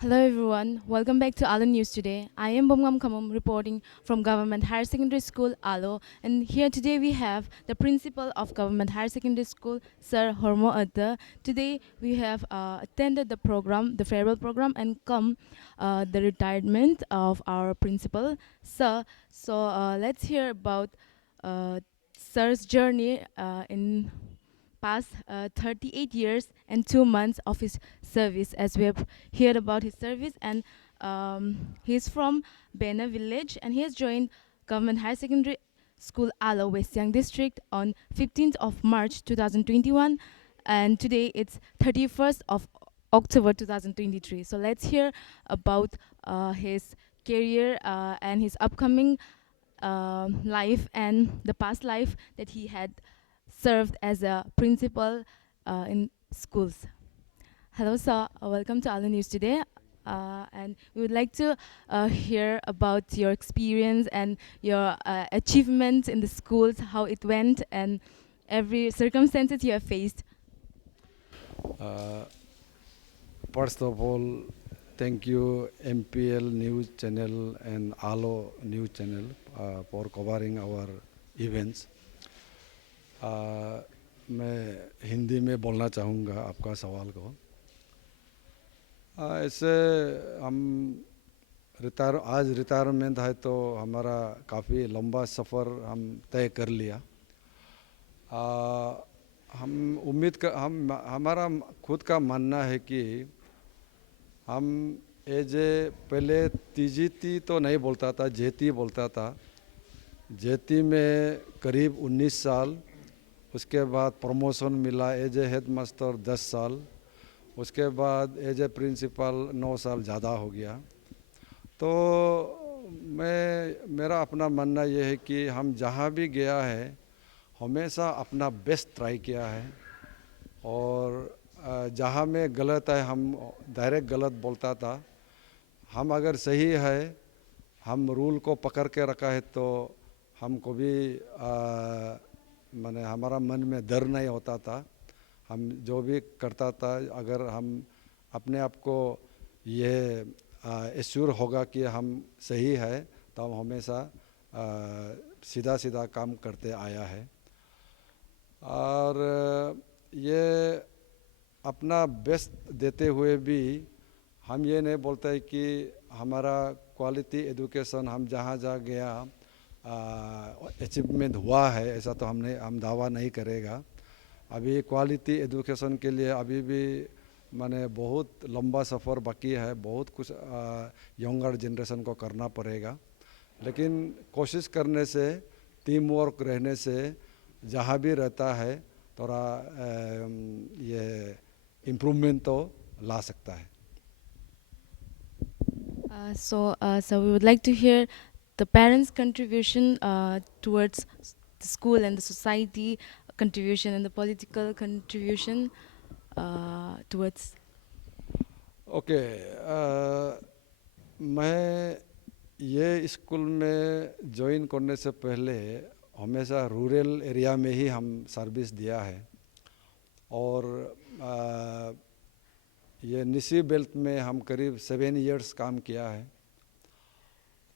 Hello everyone, welcome back to Alo News today. I am Bomgam Kamum reporting from Government Higher Secondary School Alo, and here today we have the principal of Government Higher Secondary School, Sir Hormo Adda. Today we have attended the program, the farewell program, and come the retirement of our principal, Sir. So let's hear about uh, Sir's journey in past 38 years and 2 months of his service, as we have heard about his service. And he's from Bena village, and he has joined Government Higher Secondary School Alo, West Siang District on 15th of March 2021, and today it's 31st of October 2023. So let's hear about his career and his upcoming life and the past life that he had served as a principal in schools. Hello, sir. Welcome to Allen News today. And we would like to hear about your experience and your achievements in the schools, how it went, and every circumstances you have faced. Uh, First of all, thank you MPL News Channel and ALO News Channel for covering our events. मैं हिंदी में बोलना चाहूँगा आपका सवाल को। ऐसे हम आज रिटायरमेंट है तो हमारा काफ़ी लंबा सफ़र हम तय कर लिया। हम हम हमारा खुद का मानना है कि हम एज ए पहले तीजीती तो नहीं बोलता था, जेती बोलता था। जेती में करीब 19 साल, उसके बाद प्रमोशन मिला एज ए हेड मास्टर 10 साल, उसके बाद एज ए प्रिंसिपल 9 साल ज़्यादा हो गया। तो मेरा अपना मानना ये है कि हम जहाँ भी गया है हमेशा अपना बेस्ट ट्राई किया है, और जहाँ में गलत है हम डायरेक्ट गलत बोलता था। हम अगर सही है, हम रूल को पकड़ के रखा है तो हमको भी माने हमारा मन में डर नहीं होता था। हम जो भी करता था, अगर हम अपने आप को ये एश्योर होगा कि हम सही है तो हम हमेशा सीधा सीधा काम करते आया है। और ये अपना बेस्ट देते हुए भी हम ये नहीं बोलते हैं कि हमारा क्वालिटी एजुकेशन हम जहाँ जहाँ गया अचीवमेंट हुआ है, ऐसा तो हम दावा नहीं करेगा। अभी क्वालिटी एजुकेशन के लिए अभी भी माने बहुत लंबा सफ़र बाकी है, बहुत कुछ यंगर जनरेशन को करना पड़ेगा। लेकिन कोशिश करने से, टीम वर्क रहने से जहाँ भी रहता है थोड़ा ये इम्प्रूवमेंट तो ला सकता है। So we would like to hear the parents' contribution towards the school and the society contribution and the political contribution towards. Okay, मैं ये स्कूल में ज्वाइन करने से पहले हमेशा रूरल एरिया में ही हम सर्विस दिया है, और ये निसी बेल्ट में हम करीब 7 इयर्स काम किया है।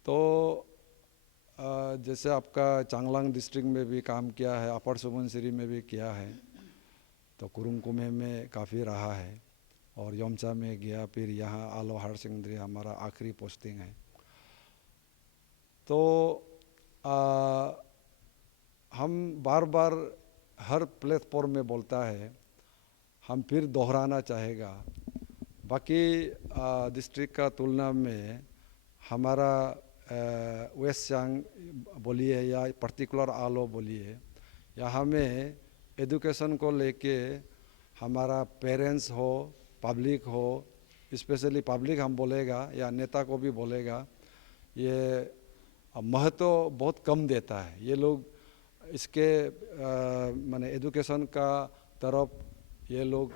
तो जैसे आपका चांगलांग डिस्ट्रिक्ट में भी काम किया है, अपर सुबनसिरी में भी किया है, तो कुरुंकुमे में काफ़ी रहा है, और योमचा में गया, फिर यहाँ आलो हायर सेकेंडरी हमारा आखिरी पोस्टिंग है। तो हम बार बार हर प्लेटफॉर्म में बोलता है, हम फिर दोहराना चाहेगा। बाकी डिस्ट्रिक्ट का तुलना में हमारा वेस्ट सियांग बोलिए या पर्टिकुलर आलो बोलिए, यहाँ में एजुकेशन को लेके हमारा पेरेंट्स हो, पब्लिक हो, स्पेशली पब्लिक हम बोलेगा या नेता को भी बोलेगा, ये महत्व बहुत कम देता है। ये लोग इसके माने एजुकेशन का तरफ ये लोग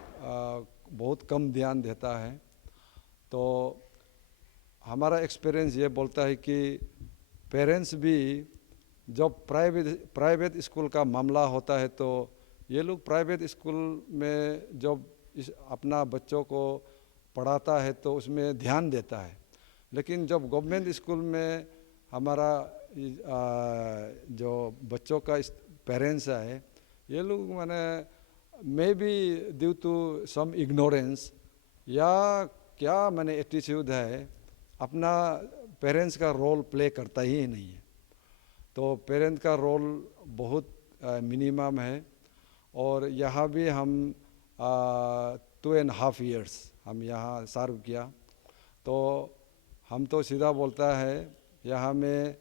बहुत कम ध्यान देता है। तो हमारा एक्सपीरियंस ये बोलता है कि पेरेंट्स भी जब प्राइवेट स्कूल का मामला होता है तो ये लोग प्राइवेट स्कूल में जब अपना बच्चों को पढ़ाता है तो उसमें ध्यान देता है। लेकिन जब गवर्नमेंट स्कूल में हमारा जो बच्चों का पेरेंट्स है, ये लोग माने may be due to some ignorance या क्या मैंने एटीट्यूड है, अपना पेरेंट्स का रोल प्ले करता ही नहीं है। तो पेरेंट का रोल बहुत मिनिमम है। और यहाँ भी हम 2.5 years हम यहाँ सर्व किया। तो हम तो सीधा बोलता है यहाँ में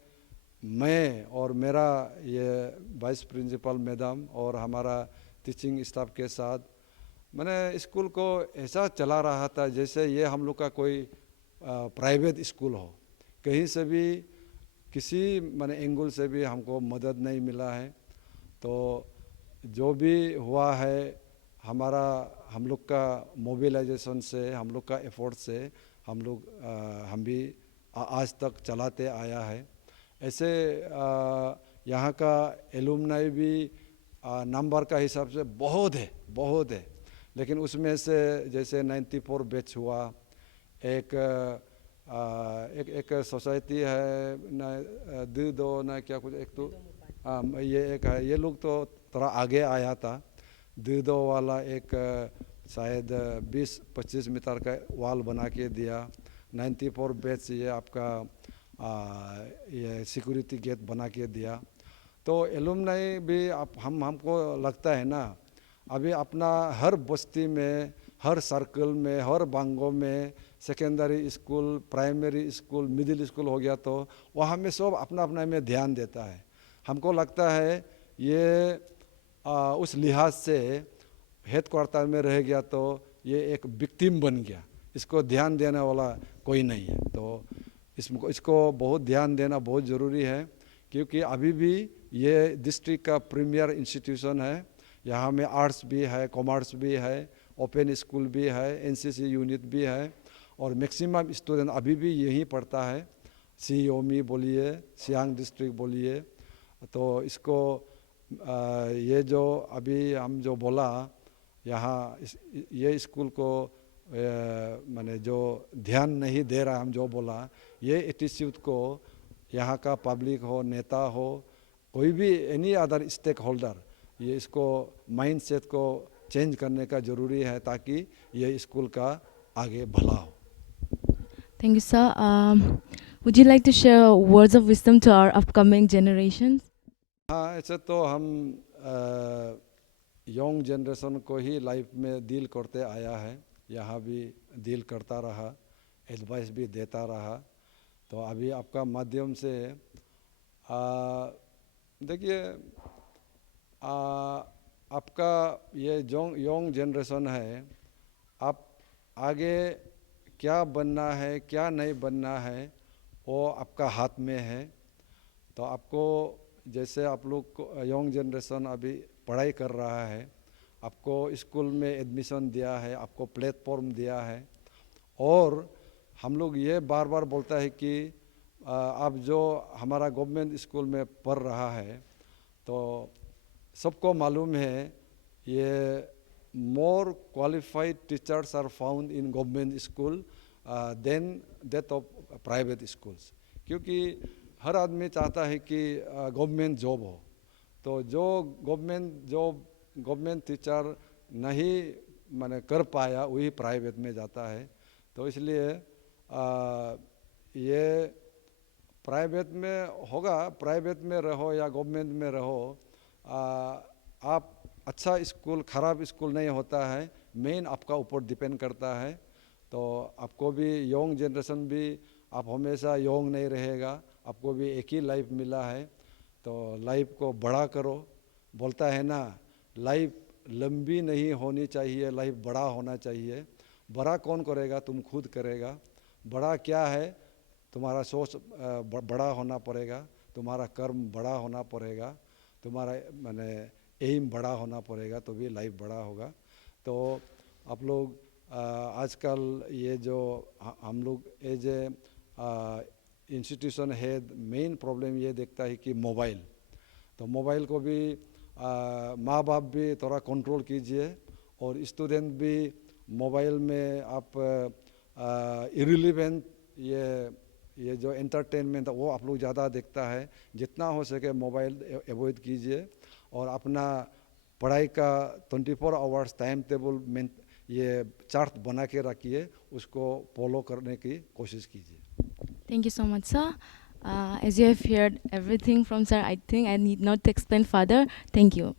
मैं और मेरा ये वाइस प्रिंसिपल मैडम और हमारा टीचिंग स्टाफ के साथ मैंने स्कूल को ऐसा चला रहा था जैसे ये हम लोग का कोई प्राइवेट स्कूल हो। कहीं से भी किसी मैंने एंगल से भी हमको मदद नहीं मिला है। तो जो भी हुआ है हमारा हम लोग का मोबिलाइजेशन से, हम लोग का एफर्ट से हम भी आज तक चलाते आया है। ऐसे यहाँ का एलुमनाई भी नंबर का हिसाब से बहुत है। लेकिन उसमें से जैसे 94 बैच हुआ, एक सोसाइटी है ना, दो ना क्या कुछ एक तो ये एक है, ये लोग तो थोड़ा आगे आया था। दो वाला एक शायद 20-25 मीटर का वाल बना के दिया। 94 बैच ये आपका ये सिक्योरिटी गेट बना के दिया। तो एलुमनाई भी हमको लगता है ना, अभी अपना हर बस्ती में, हर सर्कल में, हर बांगों में secondary school, primary school, middle school हो गया, तो वहाँ में सब अपना अपना में ध्यान देता है। हमको लगता है ये उस लिहाज से हेड क्वार्टर में रह गया तो ये एक विक्टिम बन गया, इसको ध्यान देने वाला कोई नहीं है। तो इसको बहुत ध्यान देना बहुत ज़रूरी है, क्योंकि अभी भी ये डिस्ट्रिक्ट का प्रीमियर इंस्टीट्यूशन है। यहाँ में आर्ट्स भी है, कॉमर्स भी है, ओपन स्कूल भी है, एनसीसी यूनिट भी है, और मैक्सिमम स्टूडेंट अभी भी यहीं पढ़ता है। सीओमी बोलिए, सियांग डिस्ट्रिक्ट बोलिए। तो इसको ये जो अभी हम जो बोला यहाँ ये स्कूल को माने जो ध्यान नहीं दे रहा, हम जो बोला, ये एटीट्यूड को यहाँ का पब्लिक हो, नेता हो, कोई भी एनी अदर स्टेक होल्डर, ये इसको माइंडसेट को चेंज करने का ज़रूरी है ताकि ये स्कूल का आगे भला हो। Thank you, sir. Would you like to share words of wisdom to our upcoming generations? हाँ, ऐसे तो हम यंग जनरेशन को ही लाइफ में डील करते आया है, यहाँ भी डील करता रहा, एडवाइस भी देता रहा। तो अभी आपका माध्यम से देखिए, आपका ये यंग जनरेशन है, आप आगे क्या बनना है क्या नहीं बनना है वो आपका हाथ में है। तो आपको जैसे आप लोग को यंग जनरेशन अभी पढ़ाई कर रहा है, आपको स्कूल में एडमिशन दिया है, आपको प्लेटफॉर्म दिया है, और हम लोग ये बार बार बोलता है कि आप जो हमारा गवर्नमेंट स्कूल में पढ़ रहा है, तो सबको मालूम है ये more qualified teachers are found in government school than that of private schools। क्योंकि हर आदमी चाहता है कि गवर्नमेंट जॉब हो। तो जो गवर्नमेंट टीचर नहीं माने कर पाया वही प्राइवेट में जाता है। तो इसलिए ये प्राइवेट में होगा, प्राइवेट में रहो या गवर्नमेंट में रहो, आप अच्छा स्कूल खराब स्कूल नहीं होता है, मेन आपका ऊपर डिपेंड करता है। तो आपको भी यंग जनरेशन भी आप हमेशा यंग नहीं रहेगा, आपको भी एक ही लाइफ मिला है। तो लाइफ को बड़ा करो, बोलता है ना, लाइफ लंबी नहीं होनी चाहिए, लाइफ बड़ा होना चाहिए। बड़ा कौन करेगा? तुम खुद करेगा। बड़ा क्या है? तुम्हारा सोच बड़ा होना पड़ेगा, तुम्हारा कर्म बड़ा होना पड़ेगा, तुम्हारा माने एम बड़ा होना पड़ेगा, तो भी लाइफ बड़ा होगा। तो आप लोग आजकल ये जो हम लोग as a institution head main problem ये देखता है कि मोबाइल, तो मोबाइल को भी माँ बाप भी थोड़ा कंट्रोल कीजिए, और स्टूडेंट भी मोबाइल में आप इरिलीवेंट ये जो एंटरटेनमेंट वो आप लोग ज़्यादा देखता है। जितना हो सके मोबाइल अवॉइड कीजिए और अपना पढ़ाई का 24 आवर्स टाइम टेबल में ये चार्ट बना के रखिए, उसको फॉलो करने की कोशिश कीजिए। Thank you so much, sir. As you have heard everything from sir, I think I need not to explain further. Thank you.